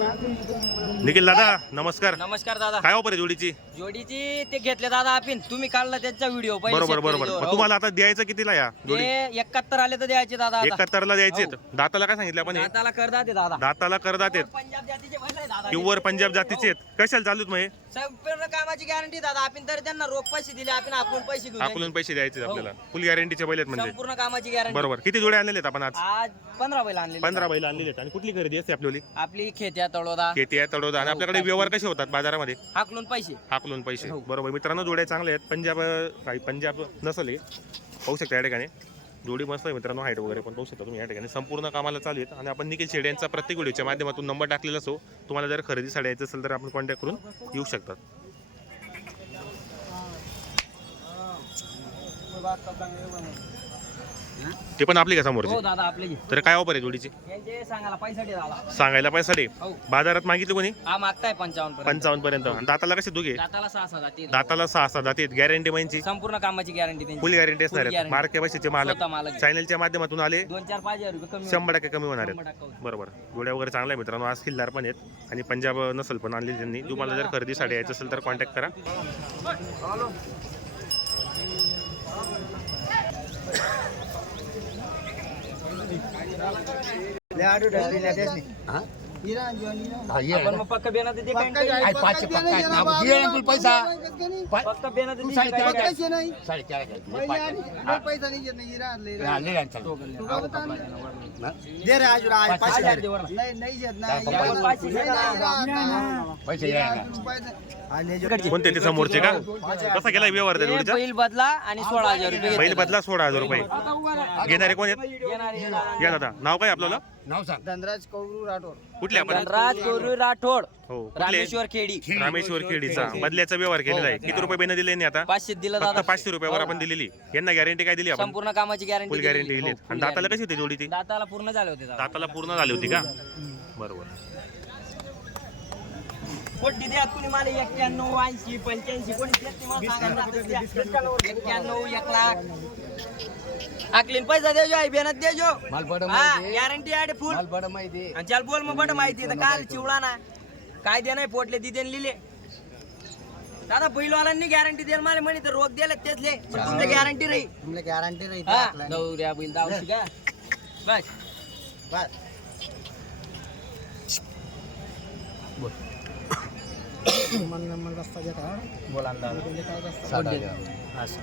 निखिल दादा नमस्कार. नमस्कार दादा. काय ऑफर आहे जोडीची? जोडीची ते घेतले दादा आपण, तुम्ही काढला त्यांचा व्हिडिओ पहिले. बरोबर बरोबर. मग तुम्हाला आता द्यायचं कितीला या जोडी? ते 71 आले तर द्यायचे दादा. आता 71 ला द्यायचे. दाताला काय सांगितलं आपण? दाताला करदा ते दादा. दाताला करदात आहेत. पंजाब जातीचे बैल आहे दादा. प्युअर पंजाब जातीचे आहेत. कशाला चालूत मग हे? संपूर्ण कामाची गॅरंटी दादा. आपण तर त्यांना रोख पैसे दिले, आपण पैसे घेऊ. आपण पैसे द्यायचे आपल्याला. फुल गॅरंटीचे बैल आहेत म्हणजे. संपूर्ण कामाची गॅरंटी. बरोबर. किती जोडे आणलेले आहेत आपण आज? आज 15 बैल आणले. 15 बैल आणलेले आहेत. आणि कुठली खरेदी असते आपली? आपली खेत्या तळोदा. खेती तळोदा. आणि आपल्याकडे व्यवहार कसे होतात बाजारामध्ये? हाकलून पैसे. हाकलून पैसे. बरोबर मित्रांनो, जोड्या चांगले आहेत. पंजाब नसल हे पाहू शकता या ठिकाणी. जोडी मस्त आहे मित्रांनो. हाईट वगैरे पण पाहू शकता तुम्ही या ठिकाणी. संपूर्ण कामाला चालू आहेत. आणि आपण निखिल शेडे यांचा प्रत्येक व्हिडिओच्या माध्यमातून नंबर टाकलेला असो. तुम्हाला जर खरेदीसाठी यायचं असेल तर आपण कॉन्टॅक्ट करून येऊ शकतात. ते पण आपली का समोरची? हो दादा आपले. तर काय ऑफर आहे जोडीची? यांचे सांगायला पैसा दे दादा. सांगायला पैसा दे. हो. बाजारात मागितले कोणी? हा मागताय 55 पर्यंत. 55 पर्यंत. आणि दाताला कसे दोघे? दाताला 6 जाती. दाताला 6 जाती. गॅरंटी म्हणजे संपूर्ण कामाची गॅरंटी त्यांची. फुल गॅरंटी असणार Full आहे. guarantee. मार्के पैशाचे मालक स्वतः मालक. चॅनलच्या माध्यमातून आले 2-4-5 हजार रुपये कमी. 100% कमी होणार 100% आहेत. होईल. बरोबर. जोड्या वगैरे चांगल्या आहे मित्रांनो. आज खिल्लार पण आहेत. आणि पंजाब नसल पण आणली त्यांनी. तुम्हाला जर खरेदीसाठी यायचं असेल तर कॉन्टॅक्ट करा. आपण मग पक्का बेना देते काय? पैसा पक्का बेना देते काय? हजार दे वर. कोणते ते समोरचे का? कसा गेला व्यवहार त्या जोडीचा? बैल बदला आणि 16,000 रुपये बैल बदला 16,000 रुपये. घेणारे कोण आहेत? घेणारे. या दादा. नाव काय आपल्याला? नाव सांग. धनराज कौरू राठोड. कुठले आपण? धनराज गोरू राठोड. हो कुठले? रामेश्वर खेडी. रामेश्वर खेडीचा बदल्याचा व्यवहार केलेला आहे. किती रुपये बेन दिले यांनी आता? 500 दिलं फक्त दादा. 500 रुपयावर आपण दिलेली. यांना गॅरंटी काय दिली आपण? संपूर्ण कामाची गॅरंटी. फुल गॅरंटी दिली. आणि दाताला कशी होती जोडी ती? दाताला पूर्ण झाले होते दादा. दाताला पूर्ण झाली होती का? बरोबर. कोटी द्या तुम्ही मला 91 80 85 कोणी देत नाही मला सांगा ना. 91 1 लाख आकलीन पैसा देजो आई बेनत देजो. गॅरंटी आहे फुल. आणि चल बोल मग बड माहिती तर काल चिवळा ना काय दे नाही पोटले दिदे लिहिले दादा. बैलवाल्यांनी गॅरंटी देईल मला म्हणे तर रोग दिले तेच पण तुमची गॅरंटी राही. तुमले गॅरंटी रही हा दौऱ्या बैल दावशी का बस. बस. बोला ना असं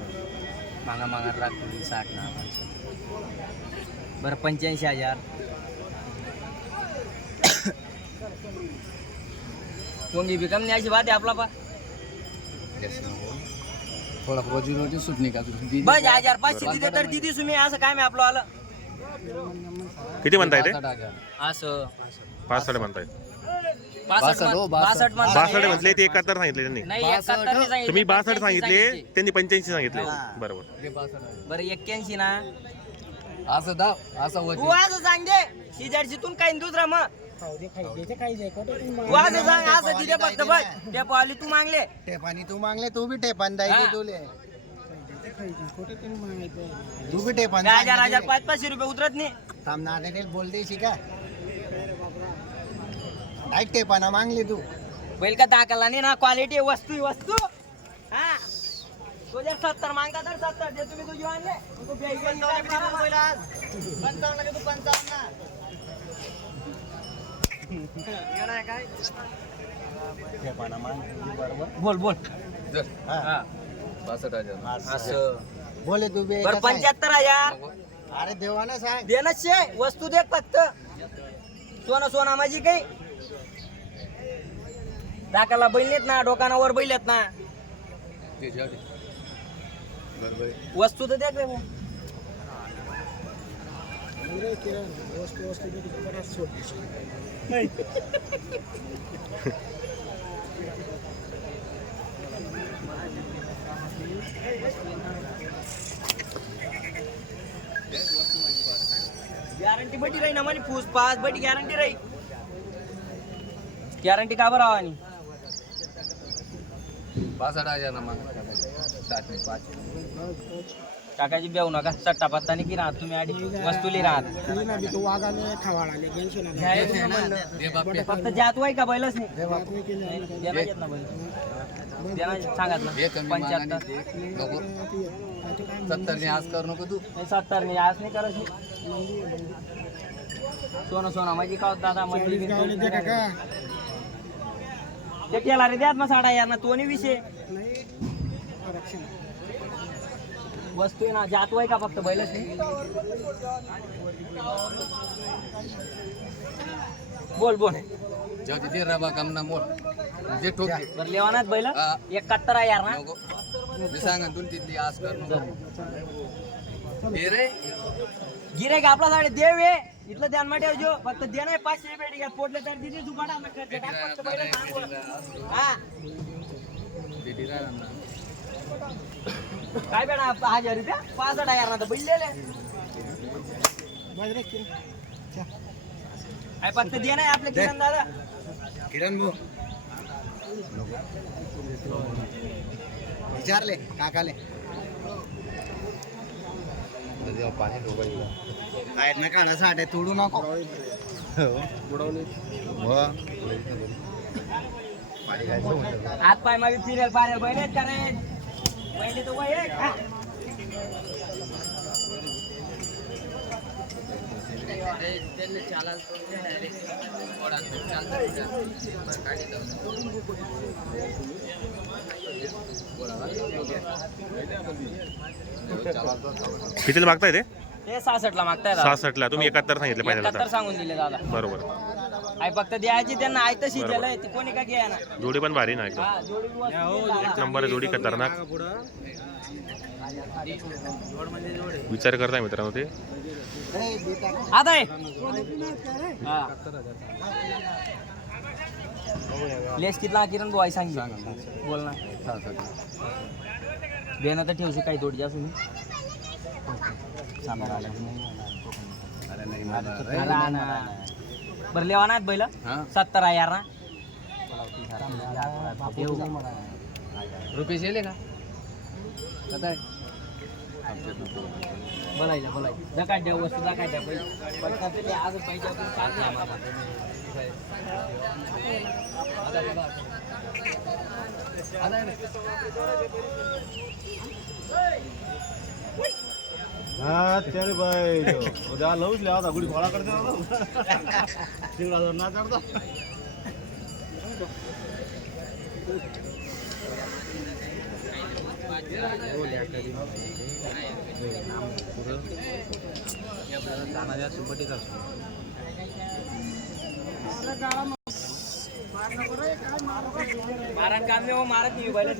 मागा मागा राखली 60 ना बरं 85,000. कोंगी भी कम नहीं ऐसी बात है आपला पा. थोडा रोजी सुटणे का तुझी? बस 1500 दिले तर दिदी तुम्ही असं काय मी आपलं आलं किती म्हणताय ते? असं 65 म्हणताय. 62 62 म्हटले ते 71 सांगितले त्यांनी. नाही 71 नाही सांगितले. तुम्ही 62 सांगितले त्यांनी 85 सांगितले. बरोबर. बरं 81 ना. असं दाव असं तू असं सांग दे शेजारशीतून काही दुसरा मग तू असं सांग असं दिले फक्त बस. ते पावली तू मागले टेपानी तू मागले तू भी टेपान द्यायचे तुले. तू भी टेपान 1000 500 रुपये उतरत नाही. थांबणार बोल देशी का? डायरेक्ट टेपाना मागले तू. बैल का दाखला नाही ना. क्वालिटी वस्तू वस्तू. हा तो जर 70 मागता तर 70 दे. तुम्ही तुझी आणले तू 55 आज 55 के तू 55 काय टेपाना मागले बरोबर. बोल बोल. हा 62,000. असं बोले तू बे. बरं 75,000 अरे देवाना सांग. देणंच शे. वस्तू दे फक्त. सोना माझी काही दाखला बैल नेत ना. डोकानावर बैल येत ना. वस्तू तर देत नाही. गॅरंटी बटी राही ना म्हणे. फूस पास बटी गॅरंटी राही. गॅरंटी का बरं आणि 62,000 ना मग 60 5 काकाजी बेऊ नका सट्टा पत्ता नाही की राहत तुम्ही आधी वस्तुली राहत फक्त जात वय का बैलच नाही देणार येत ना बैल देणार सांगत ना हे कमी मानाने 75 दे. नको 70 ने आज करू नको तू नाही 70 नाही आज नाही करत सोनं सोनं माझी का दादा मंडळी ते केला रे द्यात मग 6,500 ना तो नाही विषय वस्तू आहे ना जात वय का फक्त बैलच नाही बोल बोल जेव्हा तिथे रबा काम ना मोठ जे ठोक दे. बरं लेवानात बैल हा. 71,000 ना नको मी सांगा तुला तिथली आज करू नको हे रे गिरे का आपला साडे देव आहे इथलं ध्यान मध्ये ठेवજો फक्त देणं आहे 500 पेटी घ्या पोटले तर दिदी दुकाना खर्च टाक फक्त बैल सांगू हा तिथे राहणार ना. काय बेटा 1000 रुपया 65,000 ना तर बैल दिले काय फक्त देणं आहे आपल्या किरण दादा किरण भाऊ विचारले काकाले आहेत ना काढा साठे तोडू नको हात पाय मागे फिरेल पारेल बैल आहेत का रे बैल तर वय आहे हा. कितीला मागताय ते ते 66 ला मागताय दादा 66 ला तुम्ही 71 सांगितले पाहिजे 71 आता सांगून दिले दादा बरोबर आई फक्त द्यायची त्यांना आई तशी दिलंय ती कोणी का घ्या ना जोडी पण भारी ना एकदम हा जोडी वस्तू एक नंबर आहे जोडी खतरनाक विचार करताय मित्रांनो ते आता आहे हा लेस कितला किरण बुवाई सांग बोल ना बेना तर ठेवशी काही थोडी जास्त मी बरं लेवानात बैल हा 70,000 ना रुपये शेले का आता बोलायला जकाट द्या वस्तू जकाट द्या पैसे आज पैसे चालले आम्हाला હા ત્યારે ભાઈ આ લઉં જ લેવા ગુડી ખોળા કરતો ના કરતો मारत काम नाही हो मारत नाही बैल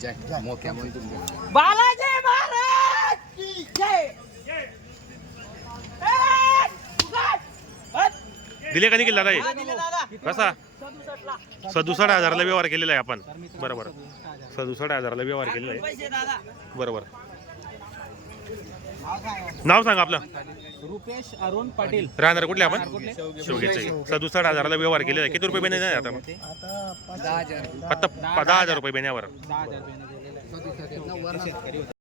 जय मोक्यामुळे तुम्ही बालाजी महाराज की जय दिले का निघेल दादा हे? हा, दिले दादा. कसा 67 ला. 67,000ला व्यवहार केलेला आहे आपण बरोबर 67,000ला व्यवहार केलेला आहे पैसे दादा बरोबर नाव सांगा आपलं रुपेश अरुण पाटील राहणार कुठले आपण शिवगेचे 67,000ला व्यवहार केलेला आहे किती रुपये बेने नाही आता मग? 10,000 फक्त 10,000 रुपये बेण्यावर 10,000 रुपये